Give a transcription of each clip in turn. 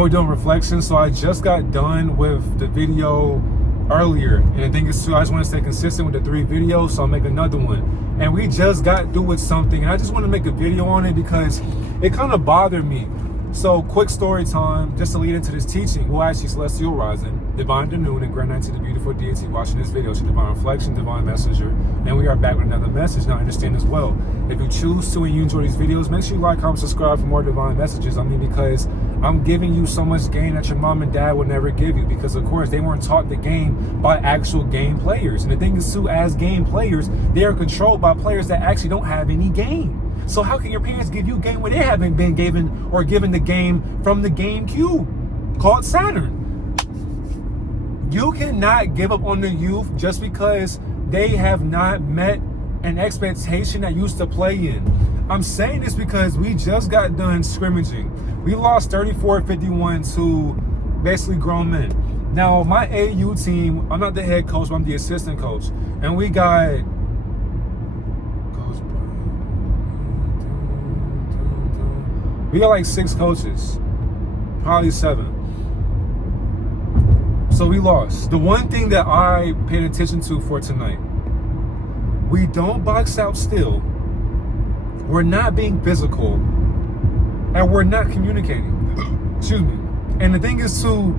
Now we're doing reflections. So I just got done with the video earlier, and the thing is too, I just want to stay consistent with the 3 videos, so I'll make another one. And we just got through with something, and I just want to make a video on it because it kind of bothered me. So quick story time, just to lead into this teaching. Well, actually, Celestial Rising, Divine Noon, and Grand Night to the beautiful deity watching this video. To Divine Reflection, Divine Messenger. And we are back with another message. Now, understand as well, if you choose to and you enjoy these videos, make sure you like, comment, subscribe for more divine messages. I mean, because I'm giving you so much game that your mom and dad would never give you, because of course they weren't taught the game by actual game players. And the thing is too, as game players, they are controlled by players that actually don't have any game. So how can your parents give you game when they haven't been given or given the game from the GameCube called Saturn? You cannot give up on the youth just because they have not met an expectation that used to play in. I'm saying this because we just got done scrimmaging. We lost 34-51 to basically grown men. Now, my AU team, I'm not the head coach, but I'm the assistant coach. And we got like 6 coaches, probably 7. So we lost. The one thing that I paid attention to for tonight, we don't box out still, we're not being physical, and we're not communicating. Excuse me. And the thing is too,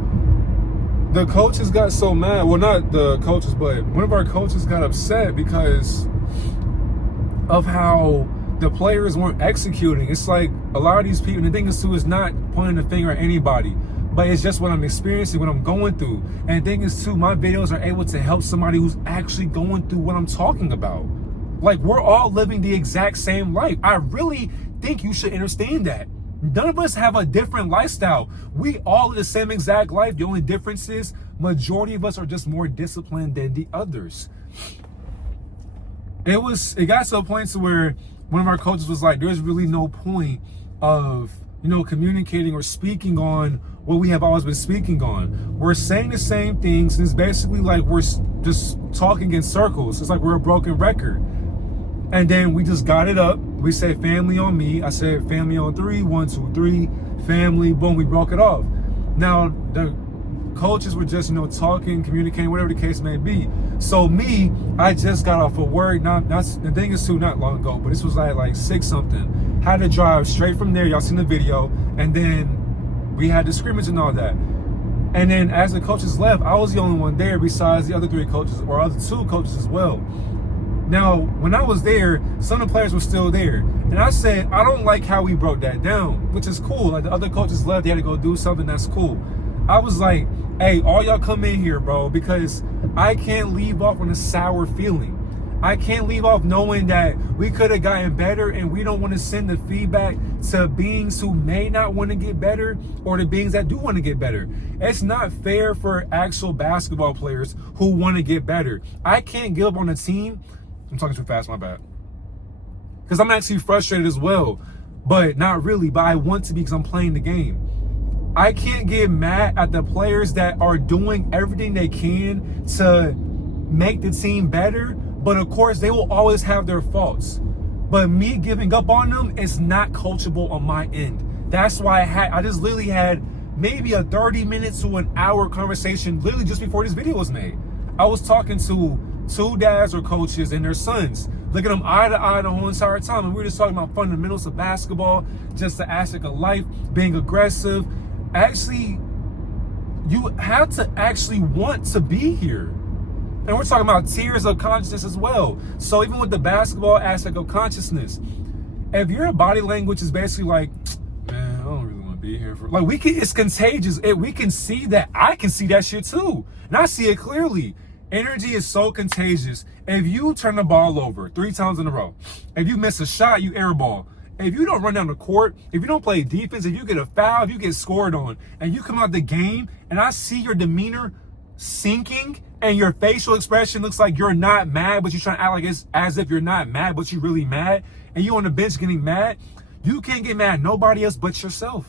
the coaches got so mad, well not the coaches, but one of our coaches got upset because of how the players weren't executing. It's like a lot of these people, and the thing is too, is not pointing the finger at anybody, but it's just what I'm experiencing, what I'm going through. And the thing is too, my videos are able to help somebody who's actually going through what I'm talking about. Like, we're all living the exact same life. I really think you should understand that. None of us have a different lifestyle. We all live the same exact life. The only difference is majority of us are just more disciplined than the others. It got to a point to where one of our coaches was like, there's really no point of, communicating or speaking on what we have always been speaking on. We're saying the same things, and it's basically like we're just talking in circles. It's like we're a broken record. And then we just got it up. We said family on me. I said family on 3, 1, 2, 3, family, boom, we broke it off. Now, the coaches were just, talking, communicating, whatever the case may be. So me, I just got off of work. The thing is too, not long ago, but this was like 6 something. Had to drive straight from there. Y'all seen the video. And then we had the scrimmage and all that. And then as the coaches left, I was the only one there besides the other 3 coaches, or other 2 coaches as well. Now, when I was there, some of the players were still there. And I said, I don't like how we broke that down, which is cool. Like, the other coaches left, they had to go do something, that's cool. I was like, hey, all y'all come in here, bro, because I can't leave off on a sour feeling. I can't leave off knowing that we could have gotten better, and we don't want to send the feedback to beings who may not want to get better, or the beings that do want to get better. It's not fair for actual basketball players who want to get better. I can't give up on a team. I'm talking too fast, my bad. Because I'm actually frustrated as well, but not really, but I want to be because I'm playing the game. I can't get mad at the players that are doing everything they can to make the team better, but of course they will always have their faults. But me giving up on them is not coachable on my end. That's why I just literally had maybe a 30 minutes to an hour conversation literally just before this video was made. I was talking to 2 dads or coaches and their sons, looking at them eye to eye the whole entire time, and we were just talking about fundamentals of basketball, just the aspect of life, being aggressive. Actually, you have to actually want to be here. And we're talking about tiers of consciousness as well. So even with the basketball aspect of consciousness, if your body language is basically like, man, I don't really want to be here for, like, it's contagious. We can see that. I can see that shit too. And I see it clearly. Energy is so contagious. If you turn the ball over 3 times in a row, if you miss a shot, you airball. If you don't run down the court, if you don't play defense, if you get a foul, if you get scored on, and you come out the game, and I see your demeanor sinking, and your facial expression looks like you're not mad, but you're trying to act like it's as if you're not mad, but you're really mad, and you on the bench getting mad, you can't get mad at nobody else but yourself.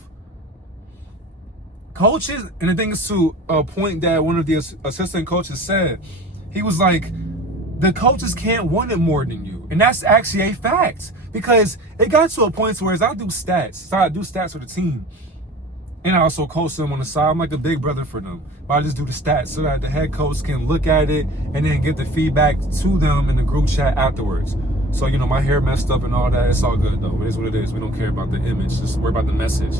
Coaches, and the thing is to a point that one of the assistant coaches said, he was like, the coaches can't want it more than you. And that's actually a fact, because it got to a point where as I do stats for the team, And I also coach them on the side. I'm like a big brother for them. But I just do the stats so that the head coach can look at it and then give the feedback to them in the group chat afterwards. So, you know, my hair messed up and all that. It's all good, though. It is what it is. We don't care about the image. Just worry about the message.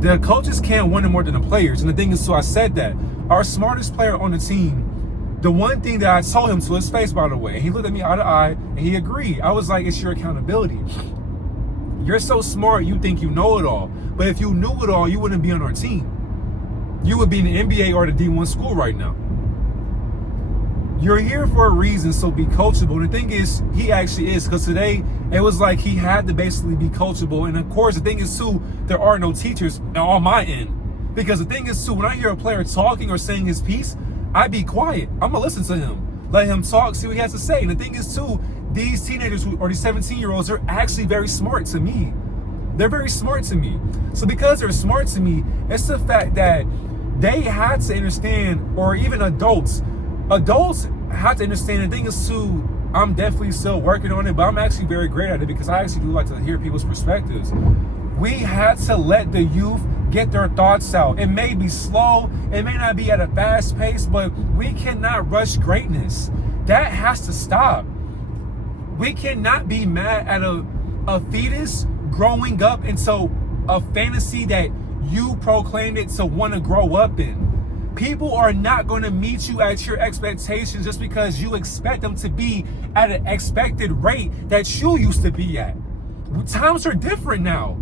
The coaches can't win it more than the players. And the thing is, so I said that. Our smartest player on the team, the one thing that I told him to his face, by the way, and he looked at me eye to eye, and he agreed. I was like, it's your accountability. You're so smart, you think you know it all. But if you knew it all, you wouldn't be on our team. You would be in the NBA or the D1 school right now. You're here for a reason, so be coachable. And the thing is, he actually is, because today, it was like he had to basically be coachable. And of course, the thing is, too, there are no teachers on my end. Because the thing is, too, when I hear a player talking or saying his piece, I be quiet. I'm going to listen to him. Let him talk, see what he has to say. And the thing is, too, these teenagers or these 17-year-olds are actually very smart to me. They're very smart to me. So because they're smart to me, it's the fact that they had to understand, or even adults have to understand. The thing is, too, I'm definitely still working on it, but I'm actually very great at it because I actually do like to hear people's perspectives. We had to let the youth get their thoughts out. It may be slow, it may not be at a fast pace, but we cannot rush greatness. That has to stop. We cannot be mad at a fetus growing up into a fantasy that you proclaimed it to want to grow up in. People are not going to meet you at your expectations just because you expect them to be at an expected rate that you used to be at. Times are different now.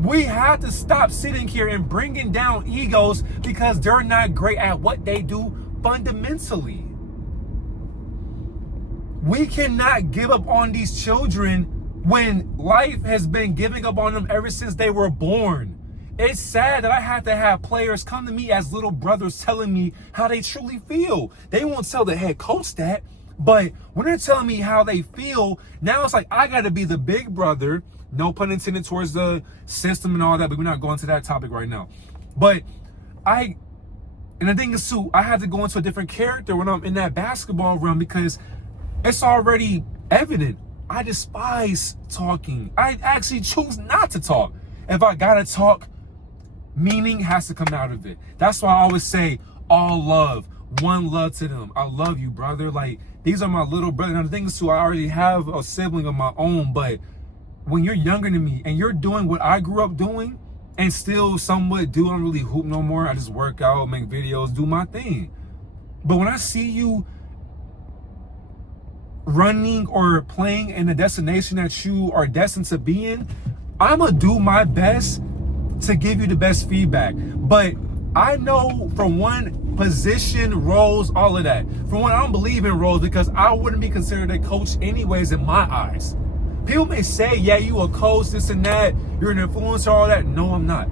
We have to stop sitting here and bringing down egos because they're not great at what they do fundamentally. We cannot give up on these children when life has been giving up on them ever since they were born. It's sad that I have to have players come to me as little brothers telling me how they truly feel. They won't tell the head coach that, but when they're telling me how they feel, now it's like I got to be the big brother, no pun intended towards the system and all that, but we're not going to that topic right now. But and the thing is too, I have to go into a different character when I'm in that basketball realm because it's already evident. I despise talking. I actually choose not to talk. If I gotta talk, meaning has to come out of it. That's why I always say all love, one love to them. I love you, brother. Like, these are my little brother. Now the thing is too, I already have a sibling of my own, but when you're younger than me and you're doing what I grew up doing and still somewhat do, I don't really hoop no more. I just work out, make videos, do my thing. But when I see you running or playing in the destination that you are destined to be in, I'm gonna do my best to give you the best feedback. But I know for one, position, roles, all of that. For one, I don't believe in roles because I wouldn't be considered a coach anyways in my eyes. People may say, yeah, you a coach, this and that, you're an influencer, all that. No, I'm not.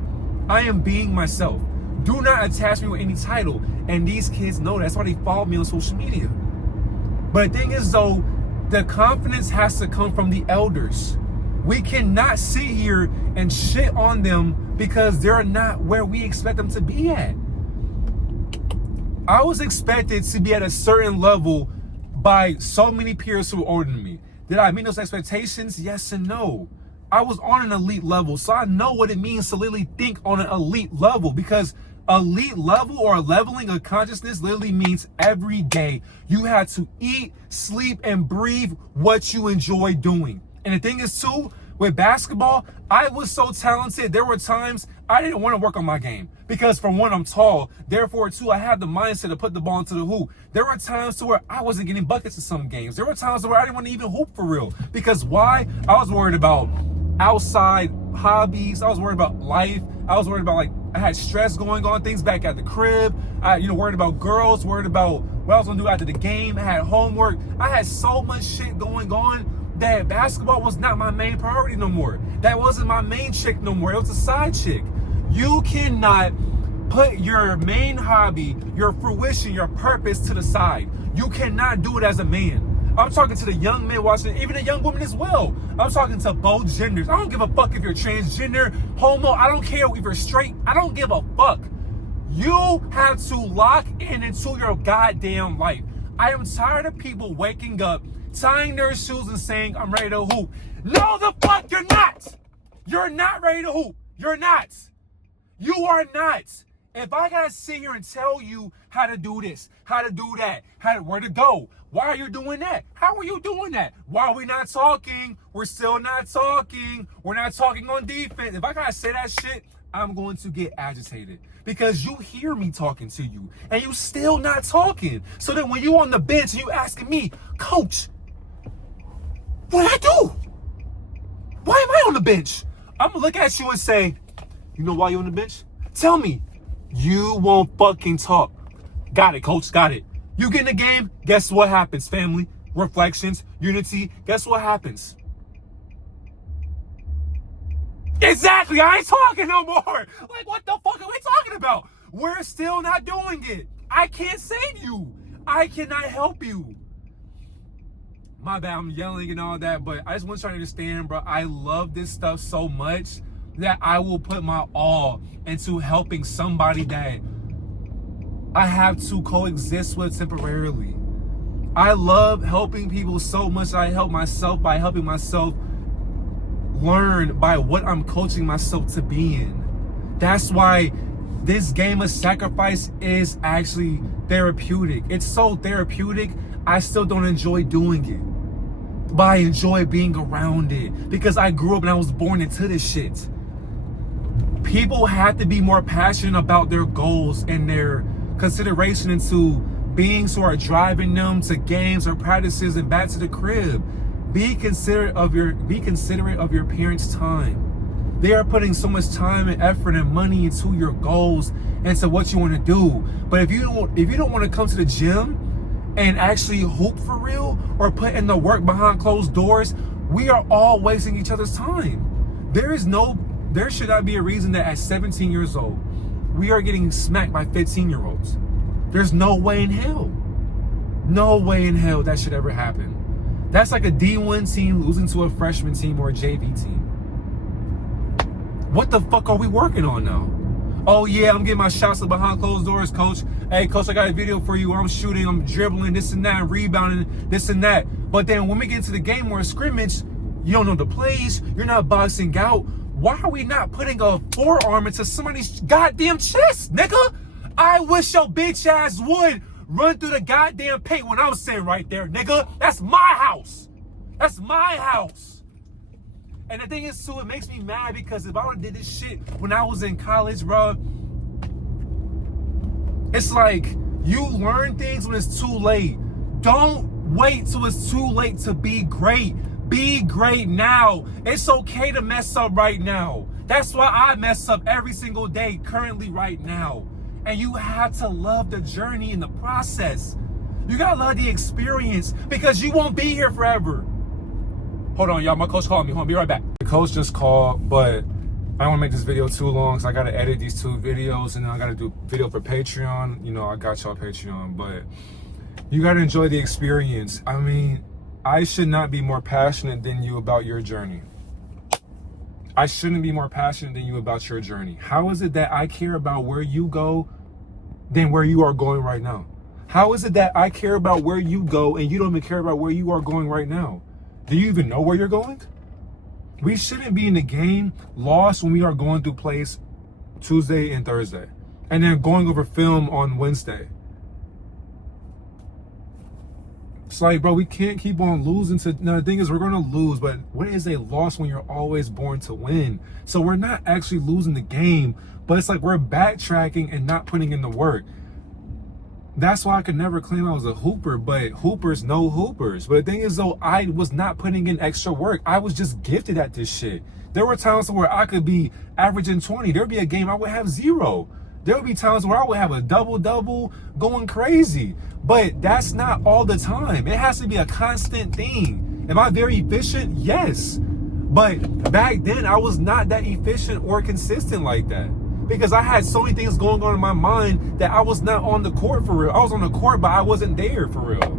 I am being myself. Do not attach me with any title. And these kids know that. That's why they follow me on social media. But the thing is, though, the confidence has to come from the elders. We cannot sit here and shit on them because they're not where we expect them to be at. I was expected to be at a certain level by so many peers who were older than me. Did I meet those expectations? Yes and no. I was on an elite level, so I know what it means to literally think on an elite level, because elite level or leveling of consciousness literally means every day you have to eat, sleep, and breathe what you enjoy doing. And the thing is too, with basketball, I was so talented. There were times I didn't want to work on my game because for one, I'm tall. Therefore, two, I had the mindset to put the ball into the hoop. There were times to where I wasn't getting buckets in some games. There were times where I didn't want to even hoop for real. Because why? I was worried about outside hobbies. I was worried about life. I was worried about, like, I had stress going on, things back at the crib. I, worried about girls, worried about what I was gonna do after the game. I had homework. I had so much shit going on that basketball was not my main priority no more. That wasn't my main chick no more. It was a side chick. You cannot put your main hobby, your fruition, your purpose to the side. You cannot do it as a man. I'm talking to the young men watching, even the young women as well. I'm talking to both genders. I don't give a fuck if you're transgender, homo. I don't care if you're straight. I don't give a fuck. You have to lock in into your goddamn life. I am tired of people waking up, tying their shoes and saying, I'm ready to hoop. No, the fuck you're not. You're not ready to hoop. You're not. You are not. If I gotta sit here and tell you how to do this, how to do that, where to go, why are you doing that? How are you doing that? Why are we not talking? We're still not talking. We're not talking on defense. If I gotta say that shit, I'm going to get agitated because you hear me talking to you and you still not talking. So then when you on the bench and you asking me, Coach, what did I do? Why am I on the bench? I'm gonna look at you and say, you know why you're on the bench? Tell me. You won't fucking talk. Got it, Coach, got it. You get in the game, guess what happens, family? Reflections, unity, guess what happens? Exactly, I ain't talking no more. Like, what the fuck are we talking about? We're still not doing it. I can't save you. I cannot help you. My bad, I'm yelling and all that, but I just want you to understand, bro, I love this stuff so much that I will put my all into helping somebody that I have to coexist with temporarily. I love helping people so much. I help myself by helping myself learn by what I'm coaching myself to be in. That's why this game of sacrifice is actually therapeutic. It's so therapeutic, I still don't enjoy doing it. But I enjoy being around it because I grew up and I was born into this shit. People have to be more passionate about their goals and their consideration into beings who are driving them to games or practices and back to the crib. Be considerate of your parents' time. They are putting so much time and effort and money into your goals and to what you want to do. But if you don't want to come to the gym and actually hoop for real or put in the work behind closed doors, we are all wasting each other's time. There should not be a reason that at 17 years old, we are getting smacked by 15-year-olds. There's no way in hell. No way in hell that should ever happen. That's like a D1 team losing to a freshman team or a JV team. What the fuck are we working on now? Oh yeah, I'm getting my shots behind closed doors, Coach. Hey, Coach, I got a video for you where I'm shooting, I'm dribbling, this and that, rebounding, this and that. But then when we get into the game or a scrimmage, you don't know the plays, you're not boxing out. Why are we not putting a forearm into somebody's goddamn chest, nigga? I wish your bitch ass would run through the goddamn paint when I'm sitting right there, nigga. That's my house. That's my house. And the thing is, too, it makes me mad because if I would have did this shit when I was in college, bro, it's like you learn things when it's too late. Don't wait till it's too late to be great. Be great now. It's okay to mess up right now. That's why I mess up every single day currently right now. And you have to love the journey and the process. You gotta love the experience because you won't be here forever. Hold on, y'all. My coach called me. Hold on, be right back. The coach just called, but I don't want to make this video too long because I gotta edit these 2 videos and then I gotta do video for Patreon. You know, I got y'all Patreon, but you gotta enjoy the experience. I mean, I should not be more passionate than you about your journey. I shouldn't be more passionate than you about your journey. How is it that I care about where you go than where you are going right now? How is it that I care about where you go and you don't even care about where you are going right now? Do you even know where you're going? We shouldn't be in the game lost when we are going through plays Tuesday and Thursday and then going over film on Wednesday. It's like, bro, we can't keep on losing now, the thing is, we're going to lose, but what is a loss when you're always born to win? So we're not actually losing the game, but it's like we're backtracking and not putting in the work. That's why I could never claim I was a hooper, but hoopers know hoopers. But the thing is, though, I was not putting in extra work. I was just gifted at this shit. There were times where I could be averaging 20. There would be a game I would have 0. There would be times where I would have a double-double going crazy. But that's not all the time. It has to be a constant thing. Am I very efficient? Yes. But back then, I was not that efficient or consistent like that. Because I had so many things going on in my mind that I was not on the court for real. I was on the court, but I wasn't there for real.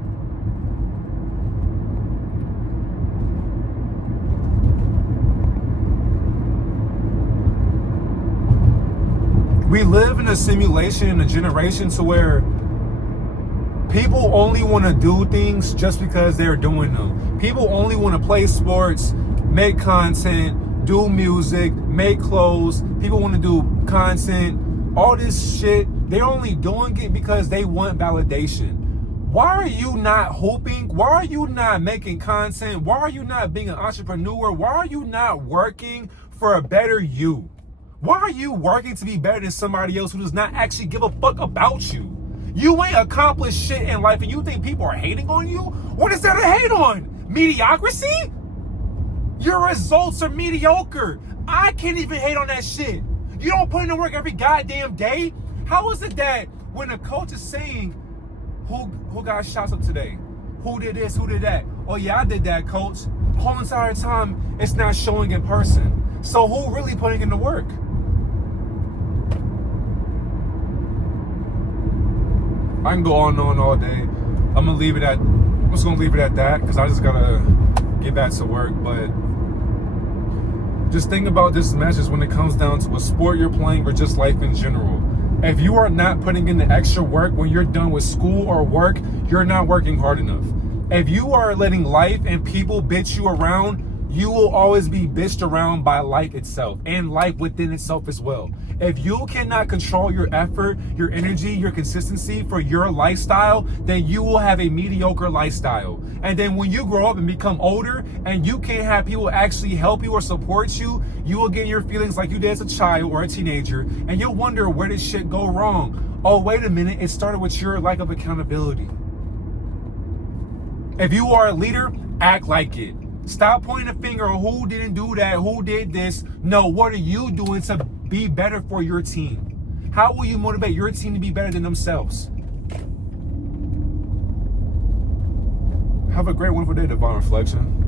We live in a simulation in a generation to where people only want to do things just because they're doing them. People only want to play sports, make content, do music, make clothes, people want to do content, all this shit. They're only doing it because they want validation. Why are you not hoping? Why are you not making content? Why are you not being an entrepreneur? Why are you not working for a better you? Why are you working to be better than somebody else who does not actually give a fuck about you? You ain't accomplished shit in life and you think people are hating on you? What is there to hate on? Mediocrity? Your results are mediocre. I can't even hate on that shit. You don't put in the work every goddamn day? How is it that when a coach is saying, who got shots up today? Who did this? Who did that? Oh yeah, I did that, coach. The whole entire time, it's not showing in person. So who really putting in the work? I can go on and on all day. I'm just gonna leave it at that because I just gotta get back to work. But just think about this message when it comes down to a sport you're playing or just life in general. If you are not putting in the extra work when you're done with school or work, you're not working hard enough. If you are letting life and people bitch you around, you will always be bitched around by life itself and life within itself as well. If you cannot control your effort, your energy, your consistency for your lifestyle, then you will have a mediocre lifestyle. And then when you grow up and become older and you can't have people actually help you or support you, you will get your feelings like you did as a child or a teenager, and you'll wonder, where did shit go wrong? Oh, wait a minute, it started with your lack of accountability. If you are a leader, act like it. Stop pointing a finger on who didn't do that, who did this. No, what are you doing to be better for your team? How will you motivate your team to be better than themselves? Have a great, wonderful day, Divine Reflection.